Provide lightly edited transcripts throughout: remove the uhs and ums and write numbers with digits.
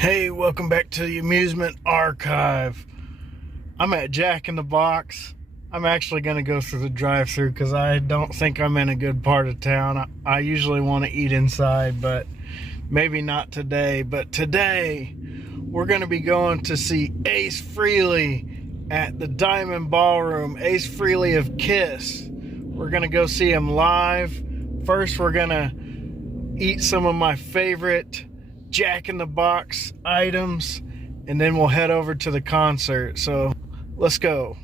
Hey, welcome back to the Amusement Archive. I'm at Jack in the Box. I'm actually going to go through the drive-thru because I don't think I'm in a good part of town. I usually want to eat inside, but maybe not today. But today, we're going to be going to see Ace Frehley at the Diamond Ballroom. Ace Frehley of Kiss. We're going to go see him live. First, we're going to eat some of my favorite Jack in the Box items, and then we'll head over to the concert. So let's go.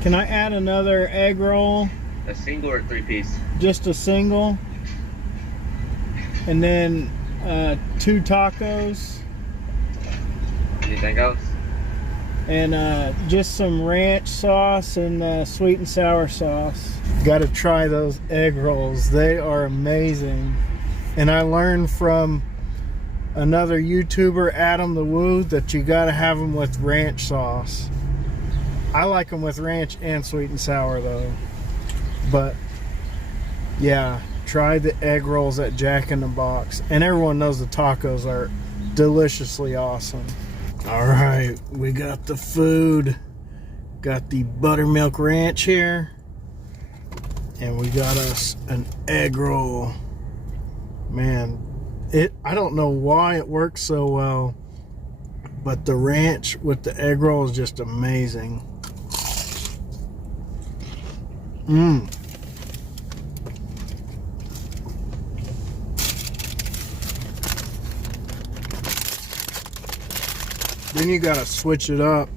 Can I add another egg roll? A single or three-piece? Just a single. And then 2 tacos. Anything else? And just some ranch sauce and sweet and sour sauce. Got to try those egg rolls. They are amazing. And I learned from another YouTuber, Adam the Woo, that you got to have them with ranch sauce. I like them with ranch and sweet and sour though. But yeah, try the egg rolls at Jack in the Box. And everyone knows the tacos are deliciously awesome. All right, we got the food. Got the buttermilk ranch here. And we got us an egg roll. Man, I don't know why it works so well, but the ranch with the egg roll is just amazing. Then you gotta switch it up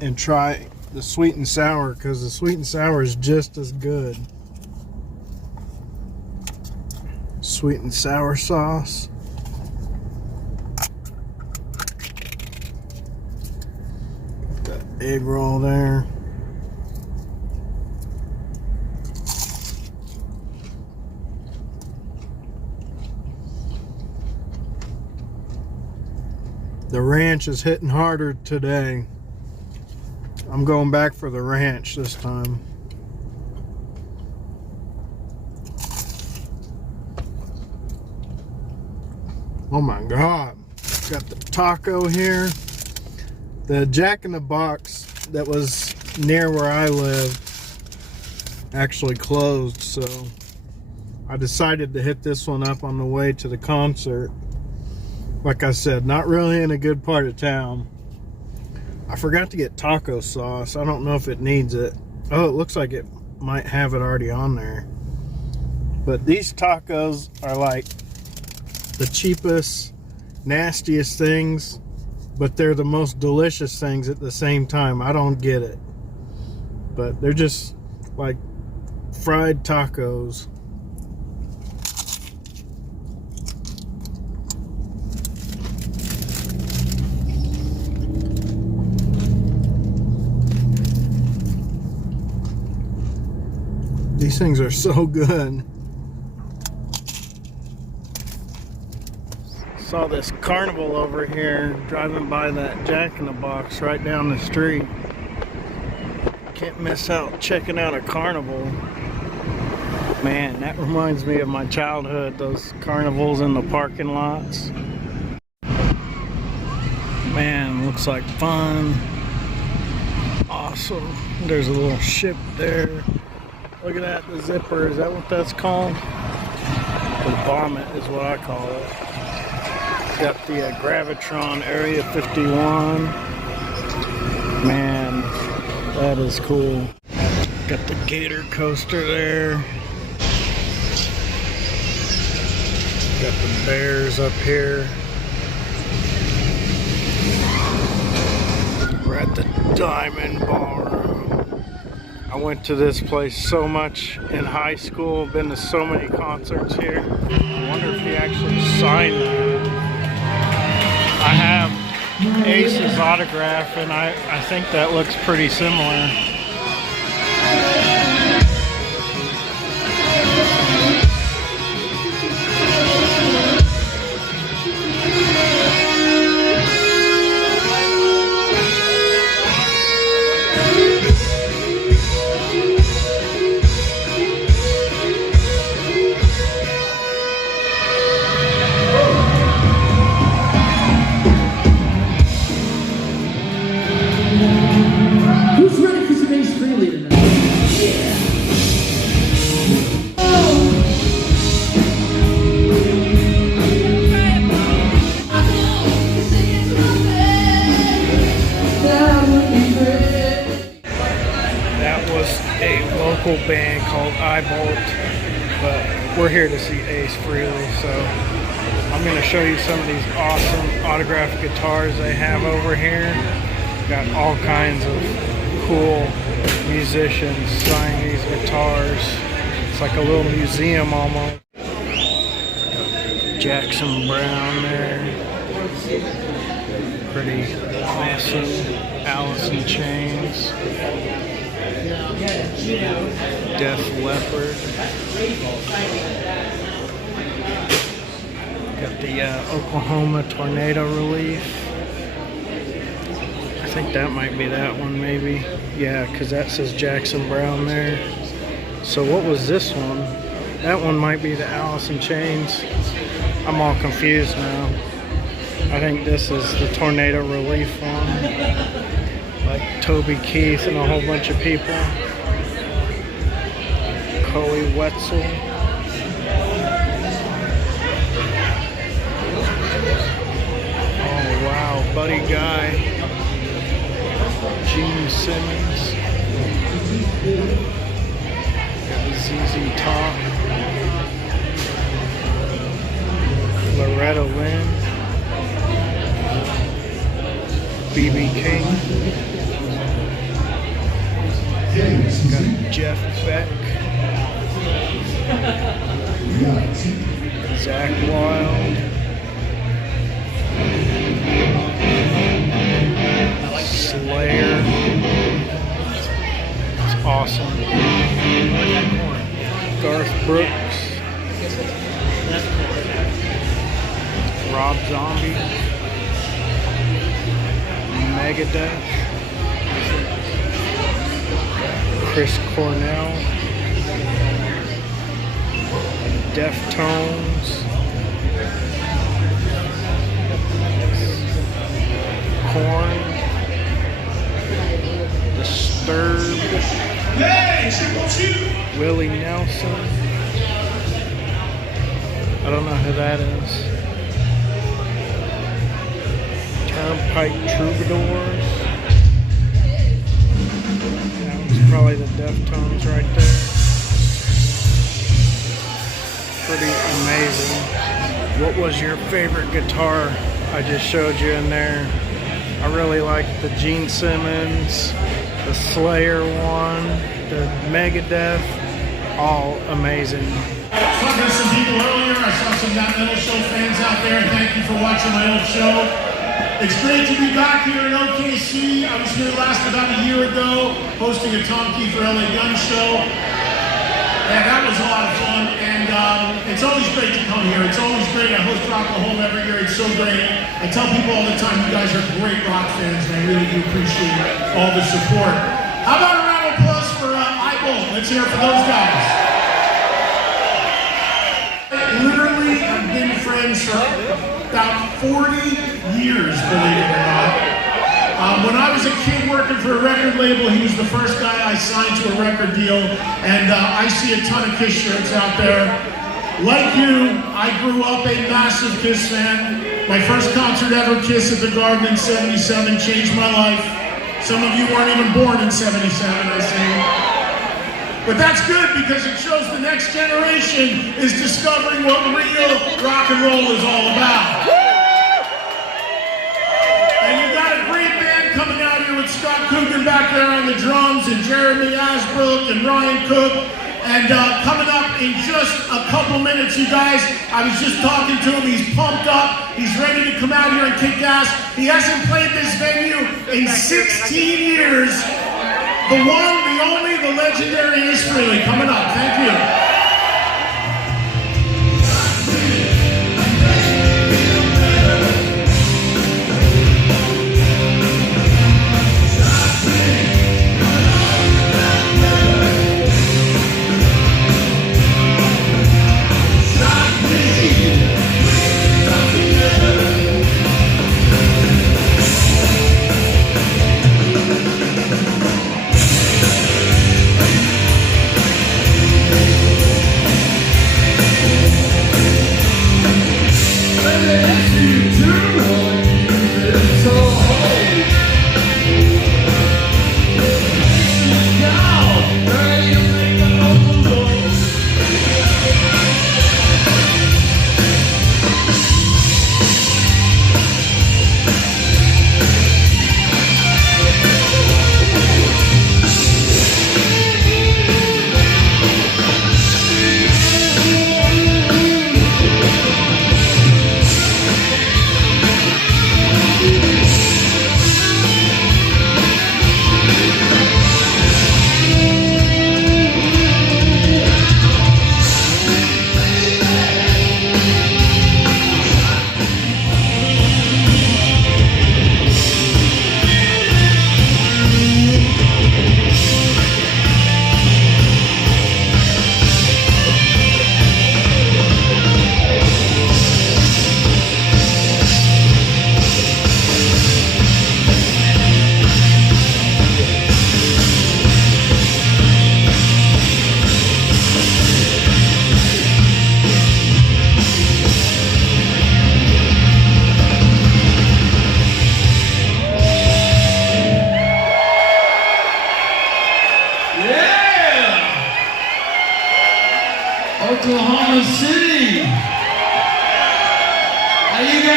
and try the sweet and sour, because the sweet and sour is just as good. Sweet and sour sauce. Got the egg roll there. The ranch is hitting harder today. I'm going back for the ranch this time. Oh my God. Got the taco here. The Jack in the Box that was near where I live actually closed, so I decided to hit this one up on the way to the concert. Like I said, not really in a good part of town. I forgot to get taco sauce. I don't know if it needs it. Oh, it looks like it might have it already on there. But these tacos are like the cheapest, nastiest things, but they're the most delicious things at the same time. I don't get it. But they're just like fried tacos. These things are so good. Saw this Carnival over here driving by that Jack in the Box right down the street. Can't miss out checking out a Carnival. Man, that reminds me of my childhood, those carnivals in the parking lots. Man, looks like fun. Awesome. There's a little ship there. Look at that, the zipper. Is that what that's called? The vomit is what I call it. Got the Gravitron Area 51. Man, that is cool. Got the Gator coaster there. Got the bears up here. We're at the Diamond Ballroom. I went to this place so much in high school. Been to so many concerts here. I wonder if he actually signed that. I have Ace's autograph, and I think that looks pretty similar. local band called Eyebolt, but we're here to see Ace Frehley, so I'm going to show you some of these awesome autographed guitars they have over here. Got all kinds of cool musicians signing these guitars. It's like a little museum almost. Jackson Brown there. Pretty awesome. Alice in Chains. Def Leppard. Got the Oklahoma Tornado Relief. I think that might be that one, maybe. Yeah, because that says Jackson Brown there. So what was this one? That one might be the Alice in Chains. I'm all confused now. I think this is the Tornado Relief one. Like Toby Keith and a whole bunch of people. Coey Wetzel. Oh wow, Buddy Guy. Gene Simmons. Got ZZ Top. Loretta Lynn. B.B. King. Got Jeff Beck. Zach Wilde. Slayer. It's awesome. Garth Brooks. Rob Zombie. Megadeth. Chris Cornell. Deftones. Korn. Disturbed. Willie Nelson. I don't know who that is. Turnpike Troubadours. That was probably the Deftones right there. Pretty amazing. What was your favorite guitar I just showed you in there? I really like the Gene Simmons, the Slayer one, the Megadeth, all amazing. Talking to some people earlier, I saw some That Metal Show fans out there. Thank you for watching my old show. It's great to be back here in OKC. I was here last about a year ago, hosting a Tom Kiefer LA Gun show. And that was a lot of fun, and it's always great to come here. It's always great. I host Rock Home every year. It's so great. I tell people all the time, you guys are great rock fans, and I really do appreciate all the support. How about a round of applause for Eyebolt? Let's hear it for those guys. Literally, I've been friends for about 40 years, believe it or not. When I was a kid working for a record label, he was the first guy I signed to a record deal, and I see a ton of Kiss shirts out there. Like you, I grew up a massive Kiss fan. My first concert ever, Kiss at the Garden in '77, changed my life. Some of you weren't even born in '77, I see. But that's good because it shows the next generation is discovering what real rock and roll is all about. And you got a great band coming out here with Scott Coogan back there on the drums, and Jeremy Asbrook and Ryan Cook. And coming up in just a couple minutes, you guys, I was just talking to him. He's pumped up. He's ready to come out here and kick ass. He hasn't played this venue in 16 years. The one, the only, the legendary Ace Frehley coming up. Thank you.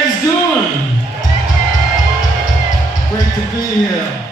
guys doing? Great to be here.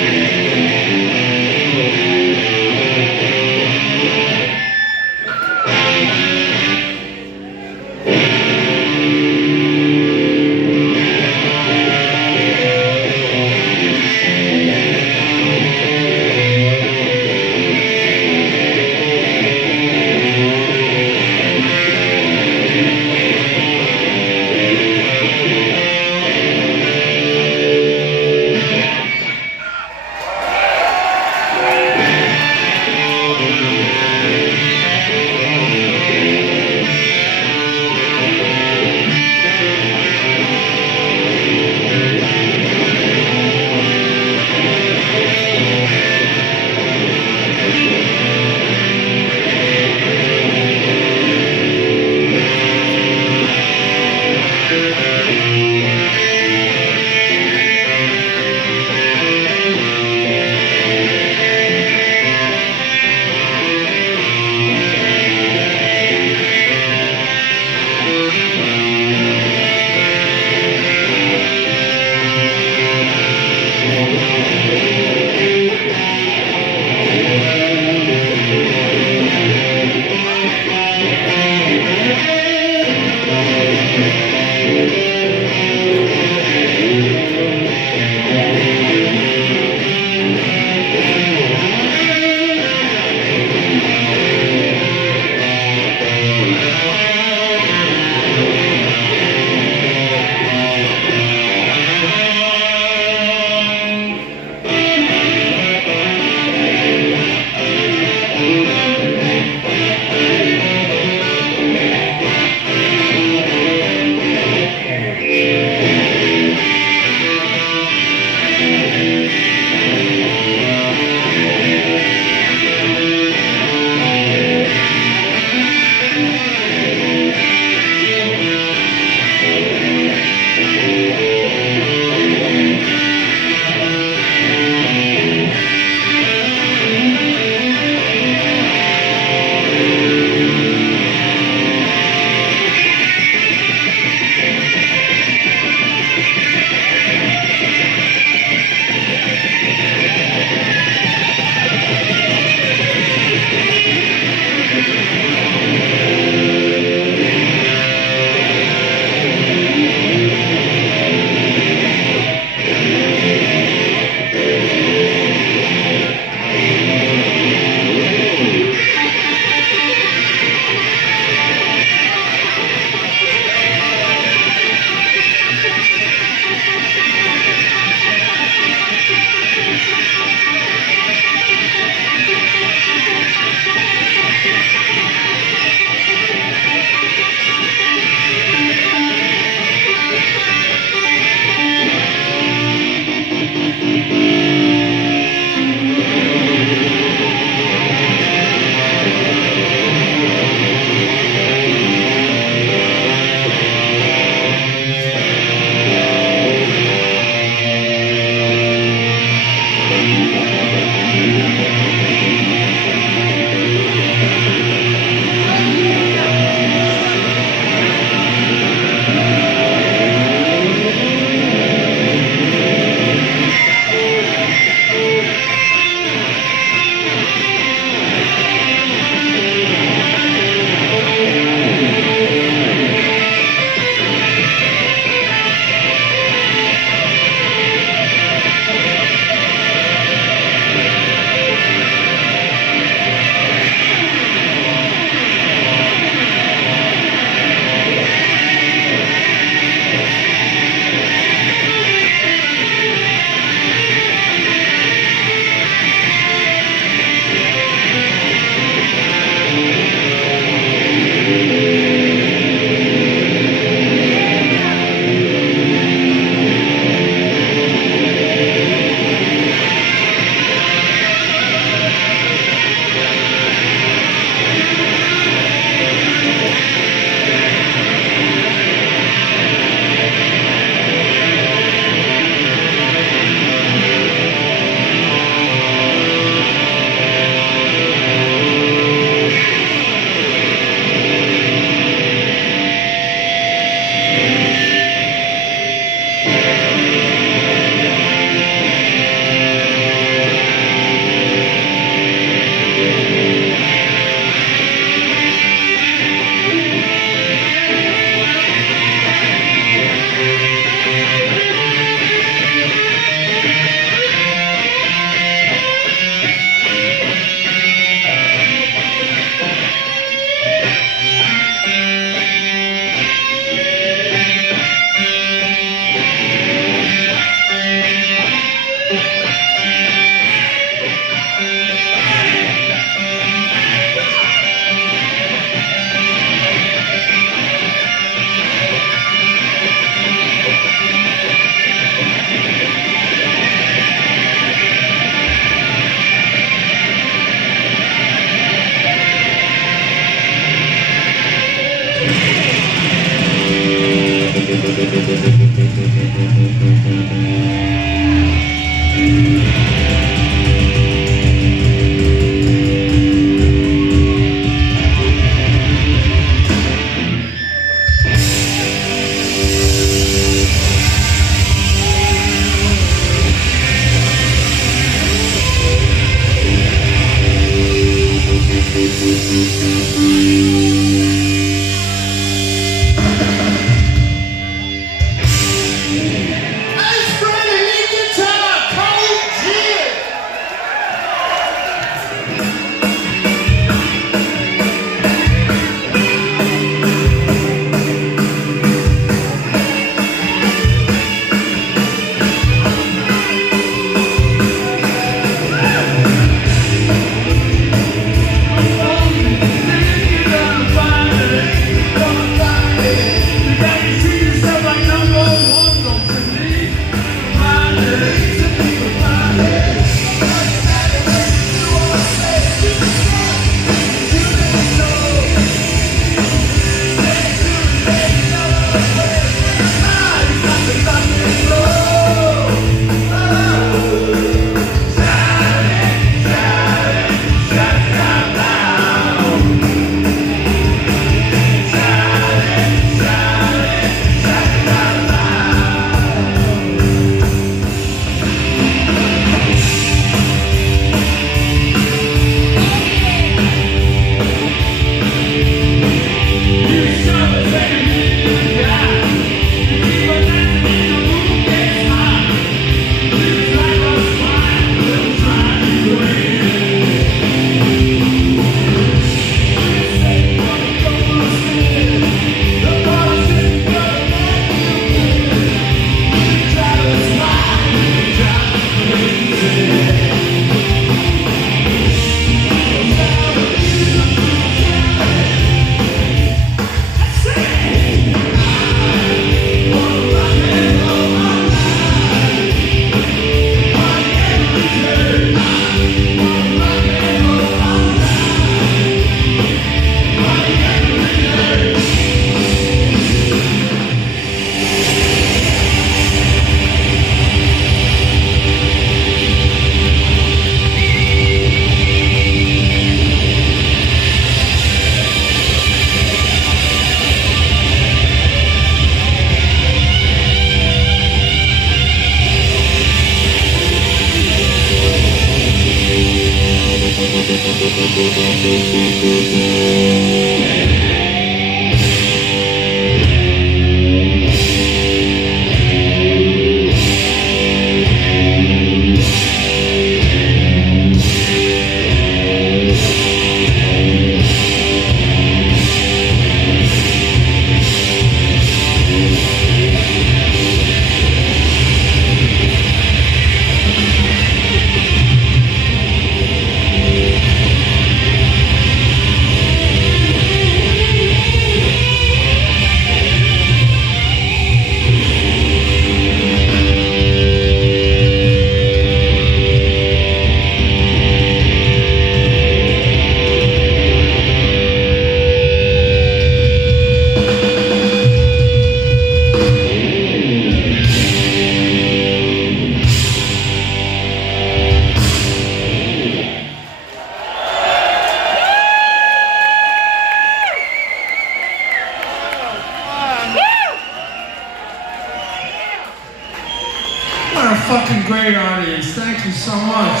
fucking great audience. Thank you so much.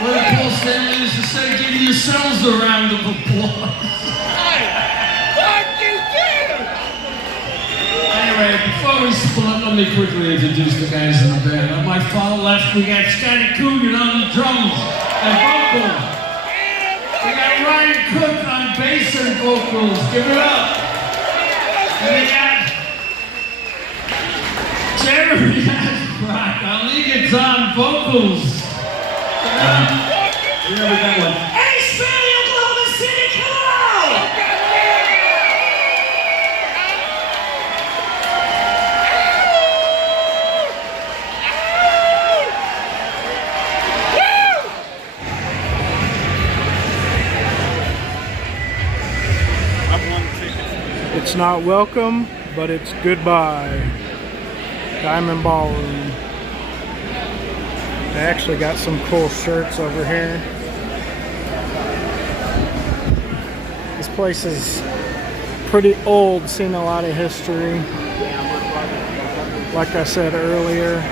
What did Paul Stanley used to say? Give yourselves a round of applause. Anyway, before we split, let me quickly introduce the guys in the band. On my far left, we got Scotty Coogan on the drums and vocals. We got Ryan Cook on bass and vocals. Give it up. And we got Jeremy Ashbrock on lead guitar and vocals. We got one. Hey, Frehley, Oklahoma City, come on! I've won tickets. It's not welcome, but it's goodbye. Diamond Ballroom. They actually got some cool shirts over here. This place is pretty old, seen a lot of history. Like I said earlier,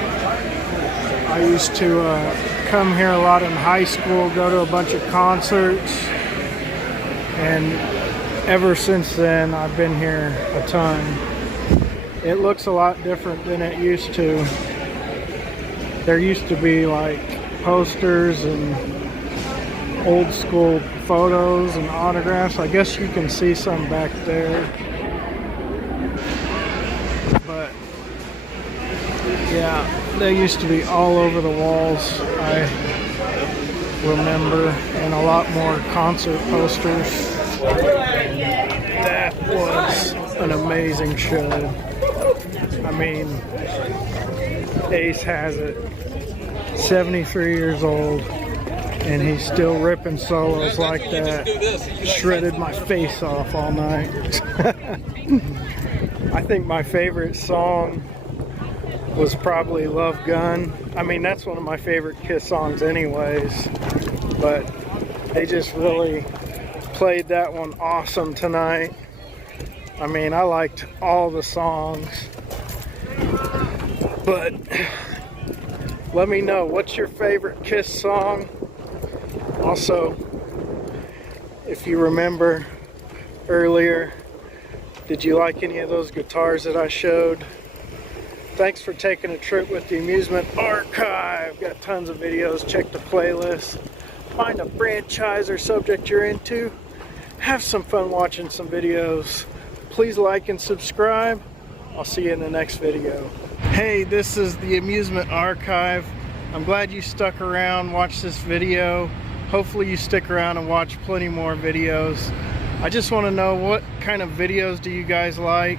I used to come here a lot in high school, go to a bunch of concerts, and ever since then I've been here a ton. It looks a lot different than it used to. There used to be like posters and old school photos and autographs. I guess you can see some back there. But yeah, they used to be all over the walls, I remember, and a lot more concert posters. That was an amazing show. I mean, Ace has it, 73 years old, and he's still ripping solos like that. Shredded my face off all night. I think my favorite song was probably Love Gun. I mean, that's one of my favorite Kiss songs anyways, but they just really played that one awesome tonight. I mean, I liked all the songs, but let me know, what's your favorite Kiss song? Also, if you remember earlier, did you like any of those guitars that I showed? Thanks for taking a trip with the Amusement Archive. Got tons of videos. Check the playlist. Find a franchise or subject you're into. Have some fun watching some videos. Please like and subscribe. I'll see you in the next video. Hey, this is the Amusement Archive. I'm glad you stuck around, watched this video. Hopefully you stick around and watch plenty more videos. I just want to know, what kind of videos do you guys like?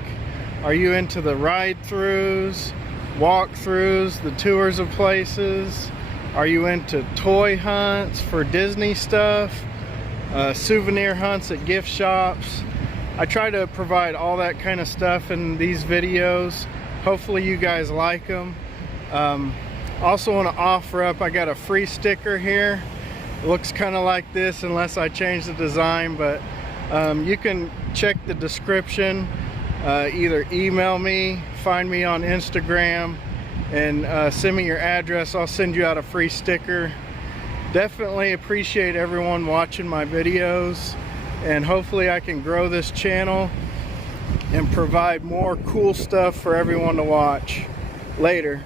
Are you into the ride-throughs, walk-throughs, the tours of places? Are you into toy hunts for Disney stuff? Souvenir hunts at gift shops? I try to provide all that kind of stuff in these videos. Hopefully you guys like them. Also want to offer up, I got a free sticker here. It looks kind of like this unless I change the design, but you can check the description. Either email me, find me on Instagram, and send me your address. I'll send you out a free sticker. Definitely appreciate everyone watching my videos, and hopefully I can grow this channel and provide more cool stuff for everyone to watch. Later.